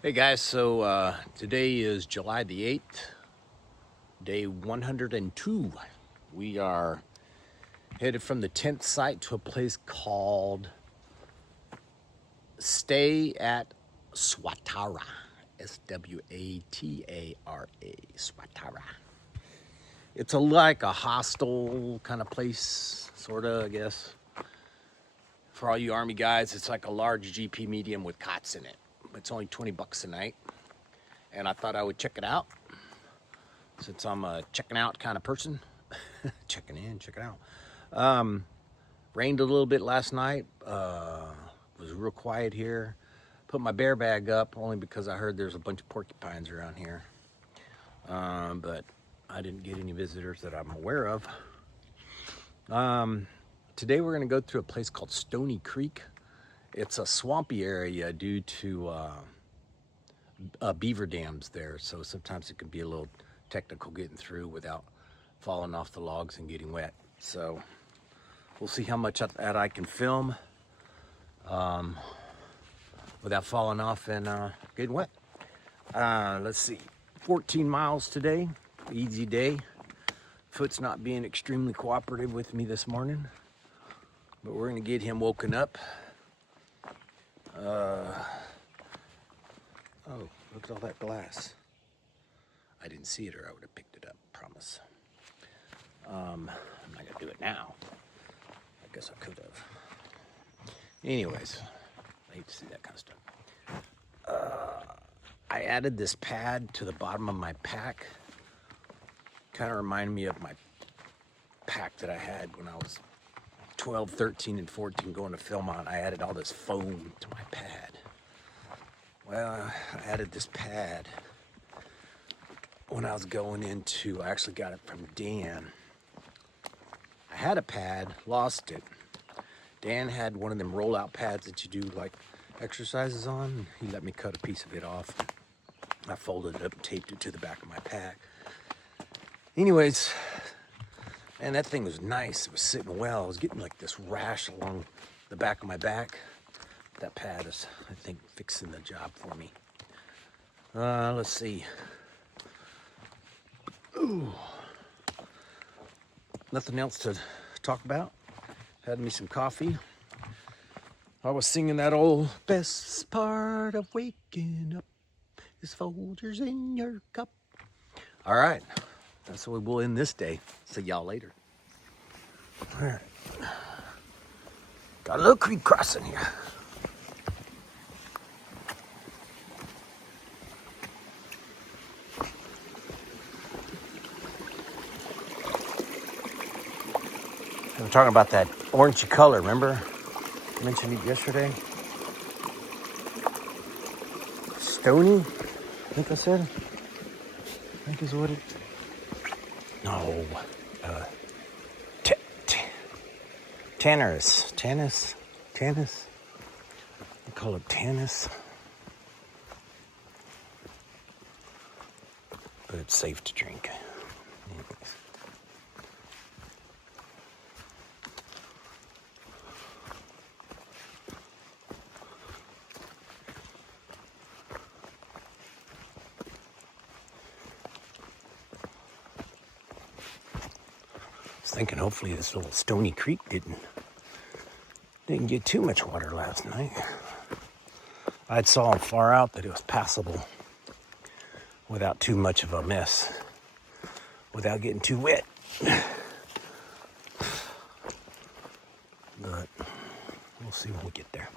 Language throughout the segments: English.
Hey guys, so today is July the 8th, day 102. We are headed from the 10th site to a place called Stay-AT-Swatara. S-W-A-T-A-R-A, Swatara. It's like a hostel kind of place, sort of, I guess. For all you Army guys, it's like a large GP medium with cots in it. It's only 20 bucks a night. And I thought I would check it out since I'm a checking out kind of person. Checking in, checking out. Rained a little bit last night. Was real quiet here. Put my bear bag up only because I heard there's a bunch of porcupines around here. But I didn't get any visitors that I'm aware of. Today we're going to go through a place called Stony Creek. It's a swampy area due to beaver dams there, so sometimes it can be a little technical getting through without falling off the logs and getting wet. So we'll see how much that I can film without falling off and getting wet. Let's see, 14 miles today, easy day. Foot's not being extremely cooperative with me this morning, but we're gonna get him woken up. Oh, look at all that glass. I didn't see it or I would have picked it up, promise. I'm not gonna do it now. I guess I could have. Anyways, I hate to see that kind of stuff. I added this pad to the bottom of my pack. Kind of reminded me of my pack that I had when I was 12, 13, and 14 going to Philmont. I added all this foam to my pad. Well, I added this pad when I was going into, I actually got it from Dan. I had a pad, lost it. Dan had one of them roll-out pads that you do like exercises on. He let me cut a piece of it off. I folded it up and taped it to the back of my pack. Anyways, man, that thing was nice. It was sitting well. I was getting like this rash along the back of my back. That pad is, I think, fixing the job for me. Let's see. Ooh. Nothing else to talk about. Had me some coffee. I was singing that old best part of waking up is Folgers in your cup. All right, that's what we'll end this day. See y'all later. All right, got a little creek crossing here. We're talking about that orangey color, remember? I mentioned it yesterday. Stony, I think I said. I think is what it. No. Tannerus. Tannis. I call it Tannis. But it's safe to drink. Anyways. Thinking hopefully this little Stony Creek didn't get too much water last night. I saw far out that it was passable without too much of a mess, without getting too wet. But we'll see when we get there.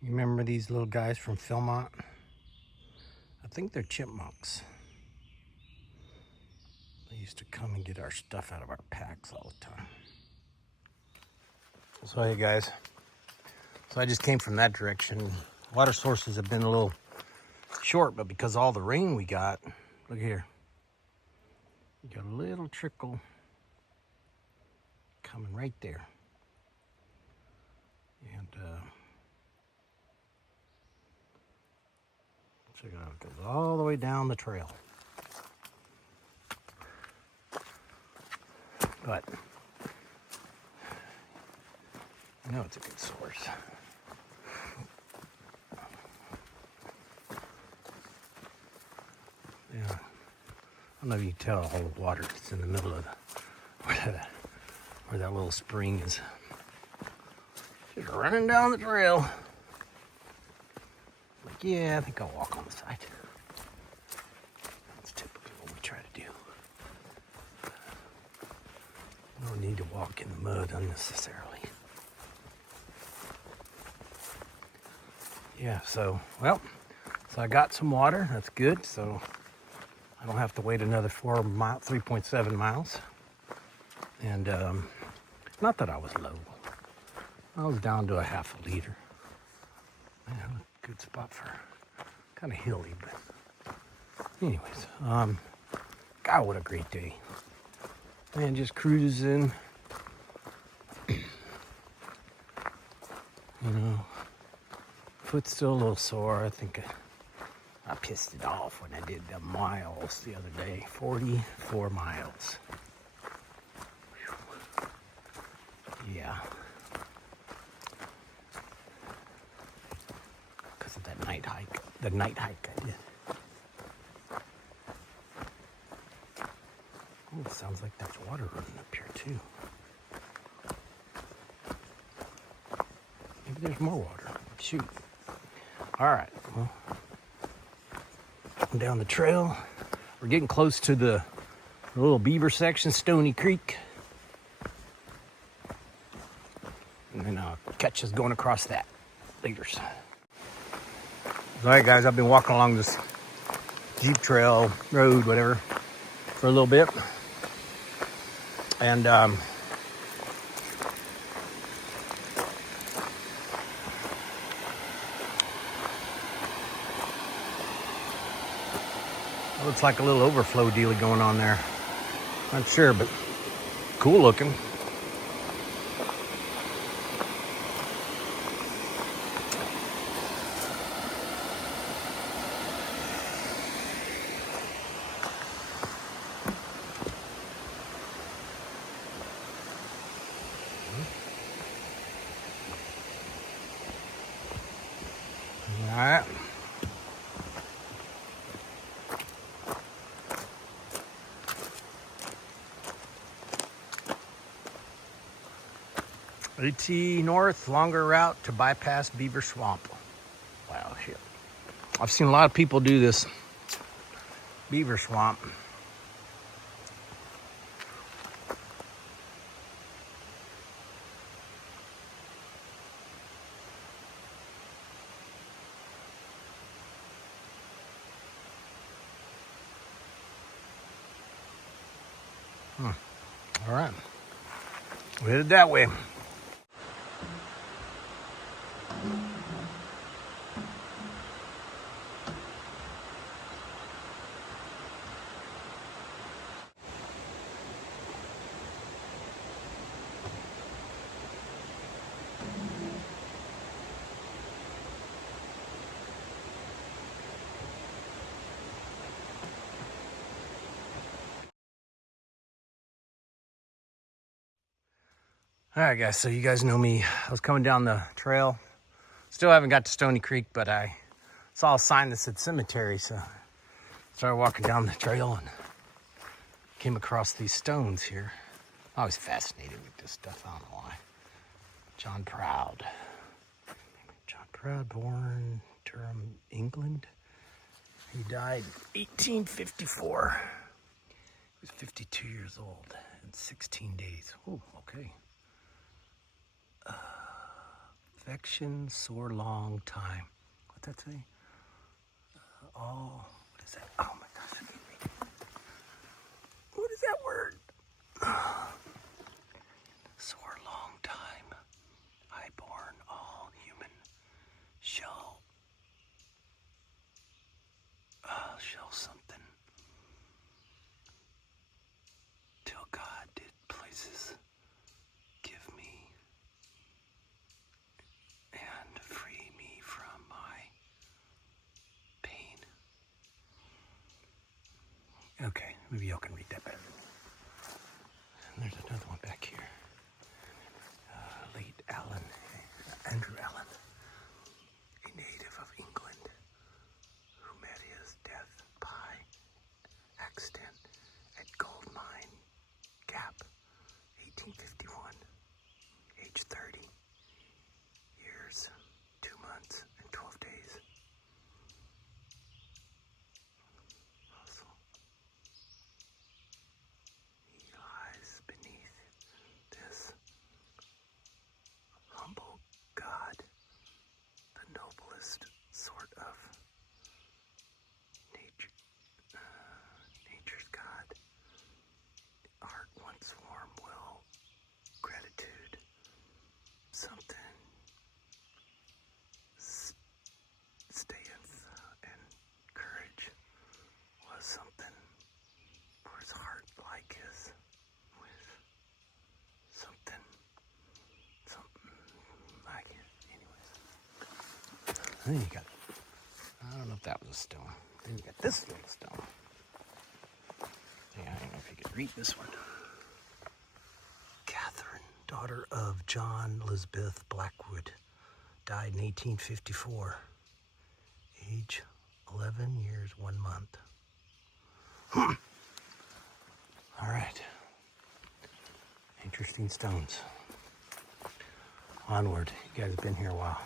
You remember these little guys from Philmont? I think they're chipmunks. They used to come and get our stuff out of our packs all the time. So hey guys, so I just came from that direction. Water sources have been a little short, but because of all the rain we got, look here. You got a little trickle coming right there. And check it out, it goes all the way down the trail. But I know it's a good source. Yeah, I don't know if you can tell all the water that's in the middle of where that little spring is. Just running down the trail. Like, yeah, I think I'll walk on the side. That's typically what we try to do. No need to walk in the mud unnecessarily. Yeah, so I got some water. That's good. So I don't have to wait another 3.7 miles. And not that I was low. I was down to a half a liter. Man, good spot for kind of hilly, but anyways, God, what a great day. Man, just cruising. You know, foot's still a little sore. I think I pissed it off when I did the miles the other day. 44 miles. Whew. Yeah. Because of that night hike. The night hike I did. Oh, it sounds like there's water running up here too. Maybe there's more water. Shoot. All right. Well, down the trail. We're getting close to the little beaver section, Stony Creek. And then catch us going across that later. All right, guys, I've been walking along this Jeep trail, road, whatever, for a little bit. And looks like a little overflow deal going on there. Not sure, but cool looking. All right. AT North, longer route to bypass Beaver Swamp. Wow, shit. I've seen a lot of people do this Beaver Swamp. All right, we're headed that way. All right, guys, so you guys know me. I was coming down the trail. Still haven't got to Stony Creek, but I saw a sign that said cemetery, so I started walking down the trail and came across these stones here. I was fascinated with this stuff, I don't know why. John Proud, born Durham, England. He died in 1854. He was 52 years old in 16 days. Oh, okay. Affection, sore long time. What's that say? What is that? Oh my gosh, I can't read. What is that word. For a long time, I born all human shall something till God did places give me and free me from my pain. Okay, maybe y'all can read that better. And there's another one back here. Late Andrew Allen, a native of England, who met his death by accident at Gold Mine Gap, 1851, age 30 years, 2 months, and 12 days. Also, he lies beneath this humble God, the noblest sort of nature's God. Heart once warm, will, gratitude, something stayeth, and courage was something for his heart like his, with something like it. Anyways, then you got, I don't know if that was a stone. Then you got this little stone. Yeah, I don't know if you could read this one. Catherine, daughter of John Elizabeth Blackwood, died in 1854, age 11 years, 1 month. All right. Interesting stones. Onward. You guys have been here a while.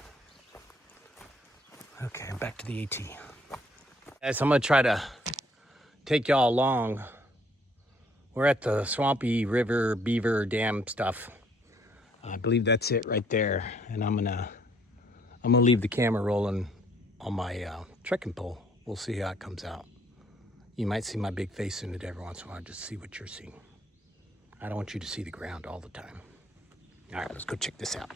Okay, I'm back to the AT. Guys, I'm going to try to take y'all along. We're at the Swampy River Beaver Dam stuff. I believe that's it right there. And I'm gonna leave the camera rolling on my trekking pole. We'll see how it comes out. You might see my big face in it every once in a while, just see what you're seeing. I don't want you to see the ground all the time. All right, let's go check this out.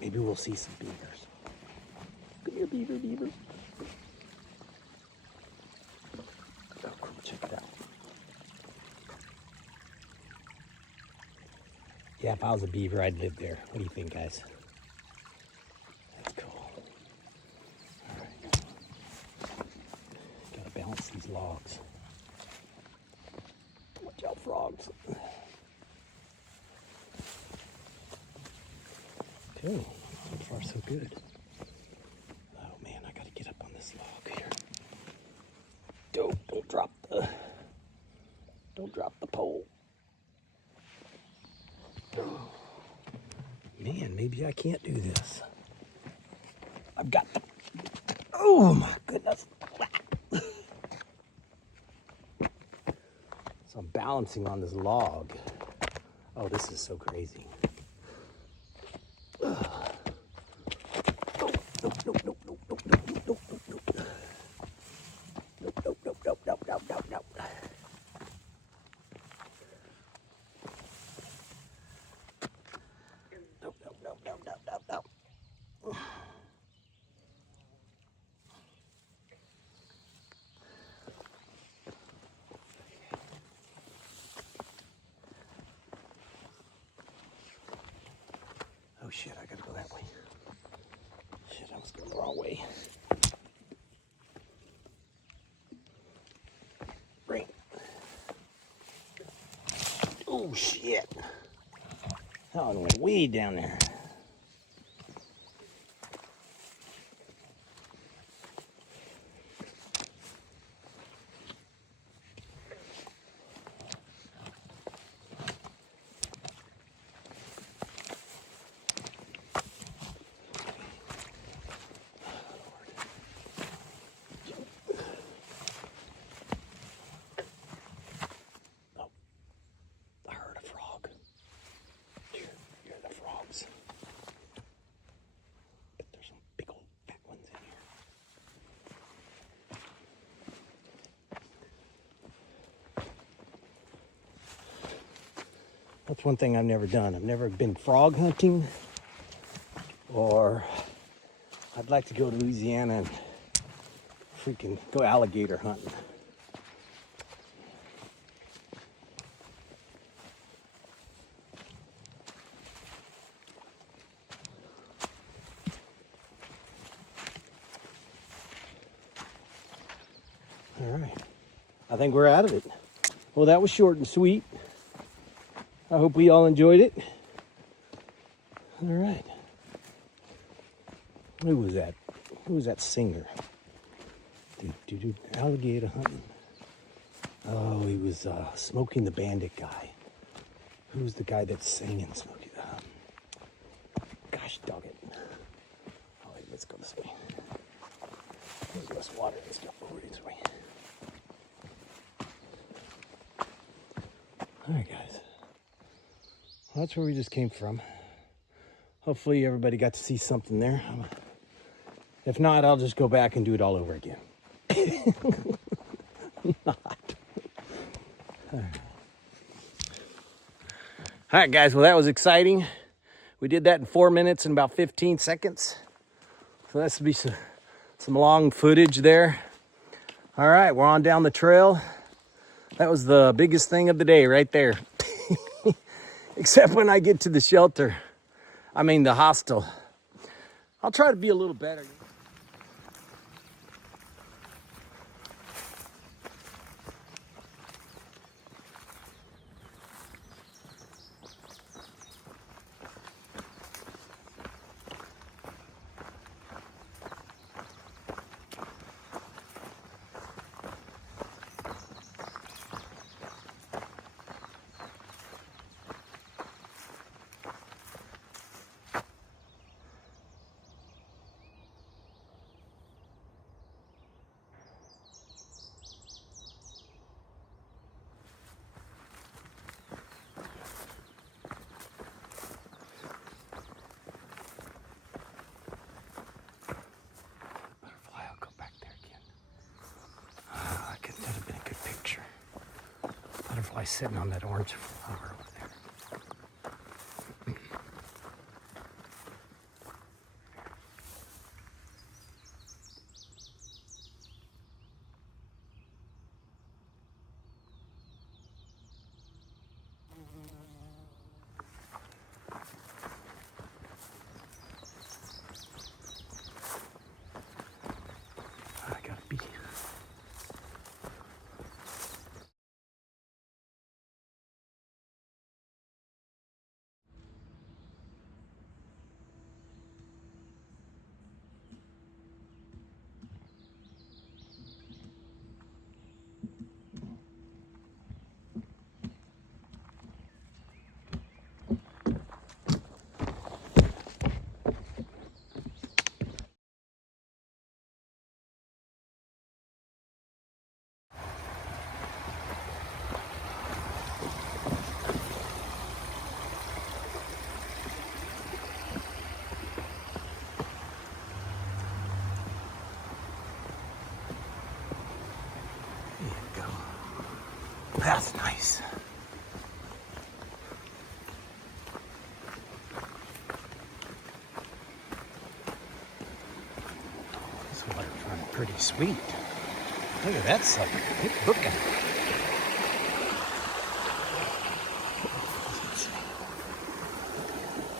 Maybe we'll see some beavers. Come here, beaver. Oh, cool, check it out. Yeah, if I was a beaver, I'd live there. What do you think, guys? That's cool. All right. Gotta balance these logs. Watch out, frogs. Okay, so far so good. Oh man, I gotta get up on this log here. Don't drop the pole. Oh, man, maybe I can't do this. I've got the, oh my goodness. So I'm balancing on this log. Oh, this is so crazy. Oh shit, I gotta go that way. Shit, I was going the wrong way. Right. Oh shit. That one went way down there. That's one thing I've never done. I've never been frog hunting, or I'd like to go to Louisiana and freaking go alligator hunting. All right, I think we're out of it. Well, that was short and sweet. I hope we all enjoyed it. All right. Who was that? Who was that singer? Alligator hunting. Oh, he was Smoking the Bandit guy. Who's the guy that's singing Smoking? Gosh dog it. All right, let's go this way. There's less water. Let's go forward this way. All right, guys. Well, that's where we just came from. Hopefully everybody got to see something there. If not, I'll just go back and do it all over again. Not. All right, guys. Well, that was exciting. We did that in 4 minutes and about 15 seconds. So that's to be some long footage there. All right, we're on down the trail. That was the biggest thing of the day right there. Except when I get to the shelter. I mean, the hostel. I'll try to be a little better. Butterfly sitting on that orange flower over there. I gotta be. That's nice. This water's running pretty sweet. Look at that sucker. It's booking.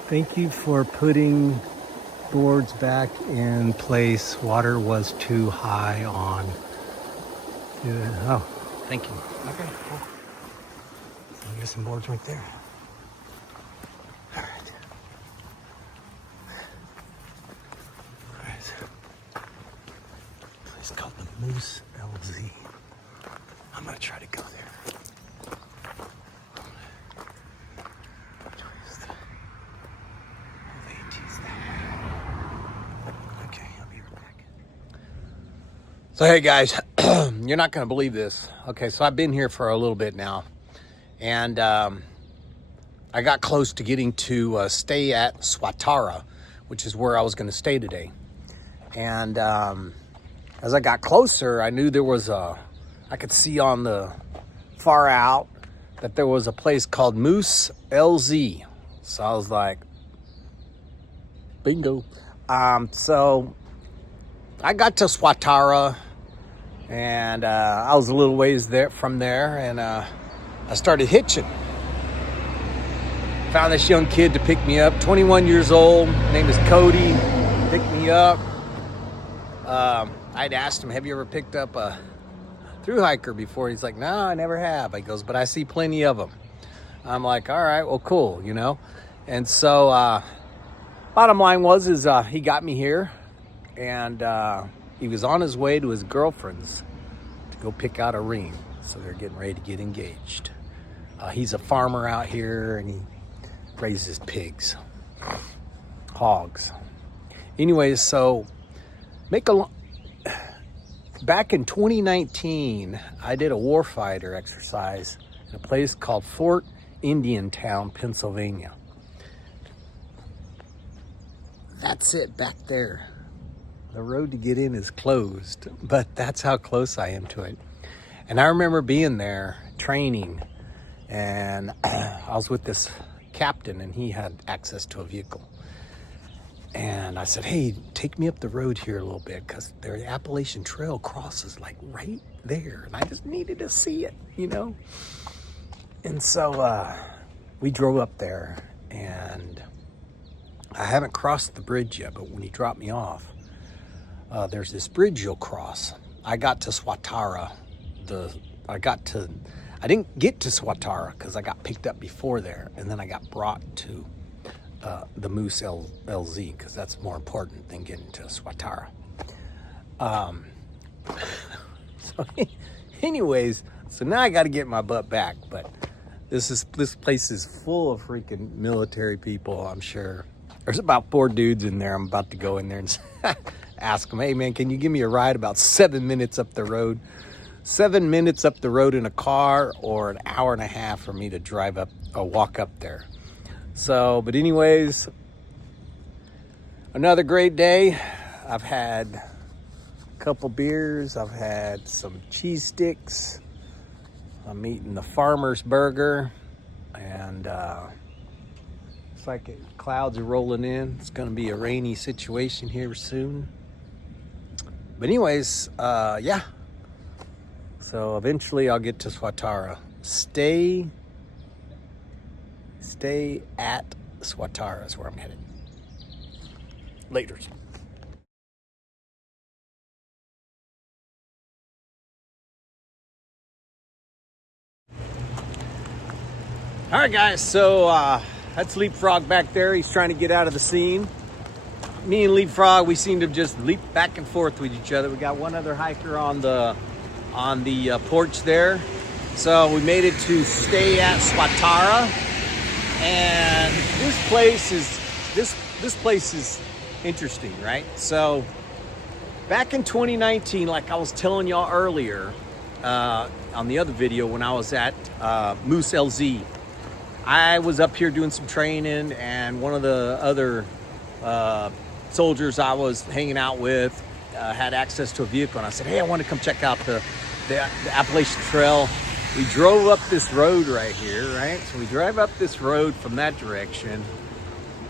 Thank you for putting boards back in place. Water was too high on. Oh, thank you. Okay, cool. So there's some boards right there. All right. All right. Place called the Moose LZ. I'm gonna try to go there. Twist. Oh, the AT's there. Okay, I'll be right back. So hey guys, you're not gonna believe this. Okay, so I've been here for a little bit now, and I got close to getting to Stay-AT-Swatara, which is where I was gonna stay today. And as I got closer, I knew there was I could see on the far out, that there was a place called Moose LZ. So I was like, bingo. So I got to Swatara, and I was a little ways from there, and I started hitching. Found this young kid to pick me up, 21 years old, name is Cody, picked me up. I'd asked him, have you ever picked up a thru hiker before? He's like, no, I never have. He goes, but I see plenty of them. I'm like, all right, well, cool, you know. And so bottom line is he got me here, and he was on his way to his girlfriend's to go pick out a ring. So they're getting ready to get engaged. He's a farmer out here, and he raises pigs, hogs. Anyways, so back in 2019, I did a warfighter exercise in a place called Fort Indiantown, Pennsylvania. That's it back there. The road to get in is closed, but that's how close I am to it. And I remember being there training, and I was with this captain, and he had access to a vehicle. And I said, hey, take me up the road here a little bit, because the Appalachian Trail crosses like right there, and I just needed to see it, you know? And so we drove up there, and I haven't crossed the bridge yet, but when he dropped me off, there's this bridge you'll cross. I got to Swatara. I didn't get to Swatara because I got picked up before there, and then I got brought to the Moose LZ because that's more important than getting to Swatara. So anyways, so now I got to get my butt back, but this place is full of freaking military people, I'm sure. There's about 4 dudes in there. I'm about to go in there and ask them, hey man, can you give me a ride about 7 minutes up the road? 7 minutes up the road in a car, or an hour and a half for me to drive up or walk up there. So, but anyways, another great day. I've had a couple beers. I've had some cheese sticks. I'm eating the farmer's burger, and it's like clouds are rolling in. It's going to be a rainy situation here soon. But anyways, yeah. So eventually I'll get to Swatara. Stay-AT-Swatara is where I'm headed. Laters. All right, guys. So that's Leapfrog back there. He's trying to get out of the scene. Me and Leapfrog, we seem to just leap back and forth with each other. We got one other hiker on the porch there. So we made it to Stay-AT-Swatara, and this place is interesting, right? So back in 2019, like I was telling y'all earlier on the other video, when I was at Moose LZ, I was up here doing some training, and one of the other soldiers I was hanging out with had access to a vehicle, and I said, hey, I want to come check out the Appalachian Trail. We drove up this road right here, right? So we drive up this road from that direction,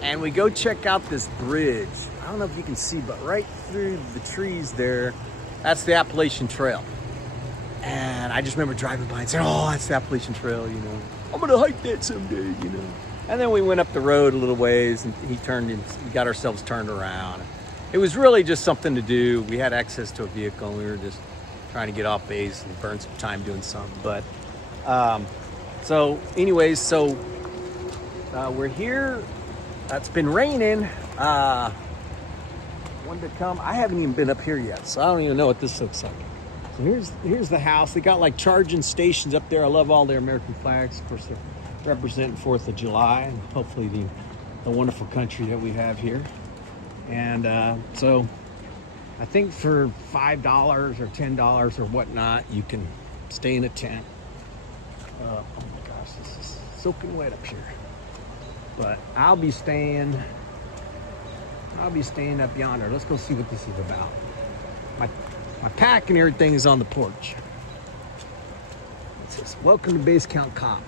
and we go check out this bridge. I don't know if you can see, but right through the trees there, that's the Appalachian Trail. And I just remember driving by and saying, oh, that's the Appalachian Trail, you know. I'm gonna hike that someday, you know. And then we went up the road a little ways, and we got ourselves turned around. It was really just something to do. We had access to a vehicle, and we were just trying to get off base and burn some time doing something. But so anyways, we're here. It's been raining. Wanted to come. I haven't even been up here yet, so I don't even know what this looks like. So here's the house. They got like charging stations up there. I love all their American flags. Of course, they're representing 4th of July, and hopefully the wonderful country that we have here. And so I think for $5 or $10 or whatnot, you can stay in a tent. Oh my gosh, this is soaking wet up here. But I'll be staying up yonder. Let's go see what this is about. My pack and everything is on the porch. It says, welcome to Base Camp Cop.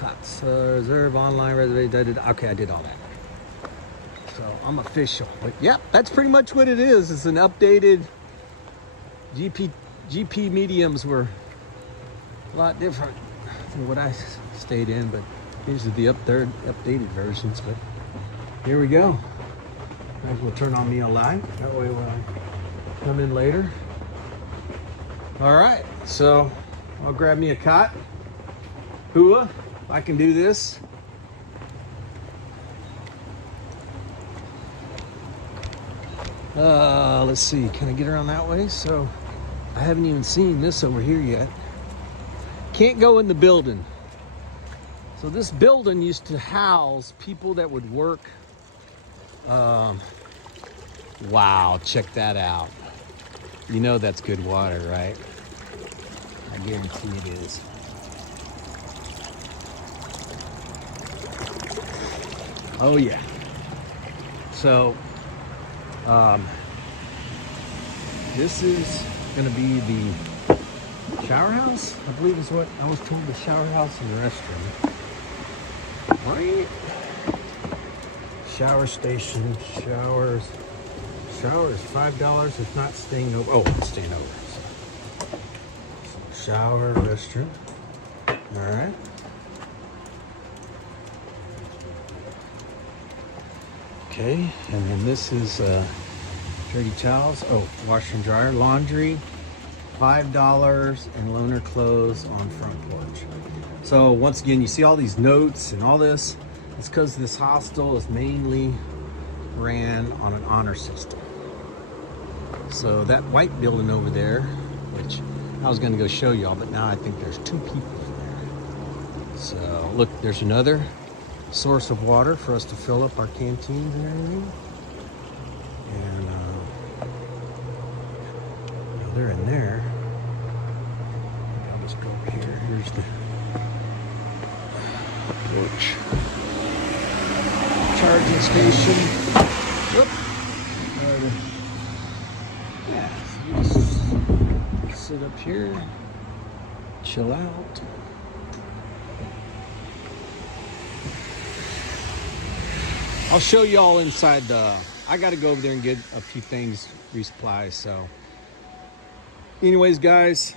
cuts. Reserve online reservation. Okay, I did all that. So I'm official. But yep, that's pretty much what it is. It's an updated GP mediums were a lot different than what I stayed in, but these are the updated versions. But here we go. Might as well turn on me a live. That way when I come in later. All right, so I'll grab me a cot. Hua, I can do this. Let's see, can I get around that way? So I haven't even seen this over here yet. Can't go in the building. So this building used to house people that would work. Wow, check that out. You know that's good water, right? I guarantee it is. Oh yeah. So, this is gonna be the shower house, I believe is what I was told, the shower house and the restroom. Right? Shower station, showers $5 if not staying over. Oh, it's staying over. So, shower, restroom. All right. Okay, and then this is dirty towels. Oh, washer and dryer, laundry, $5, and loaner clothes on front porch. So once again, you see all these notes and all this. It's because this hostel is mainly ran on an honor system. So that white building over there, which I was going to go show y'all, but now I think there's 2 people there. So look, there's another source of water for us to fill up our canteens and everything. And now they're in there. I'll just go over here. Here's the porch. Charging station. Whoop. Yeah, so just sit up here, chill out. I'll show y'all inside the, I got to go over there and get a few things, resupply. So anyways, guys,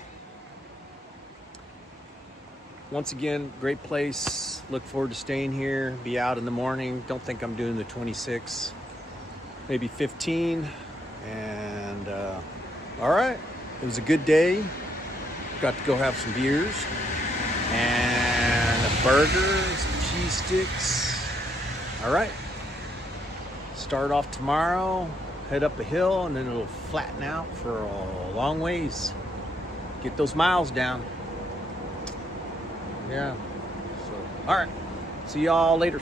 once again, great place. Look forward to staying here, be out in the morning. Don't think I'm doing the 26, maybe 15. And all right, it was a good day. Got to go have some beers and a burger, some cheese sticks. All right. Start off tomorrow, head up a hill, and then it'll flatten out for a long ways. Get those miles down. Yeah. So, all right. See y'all later.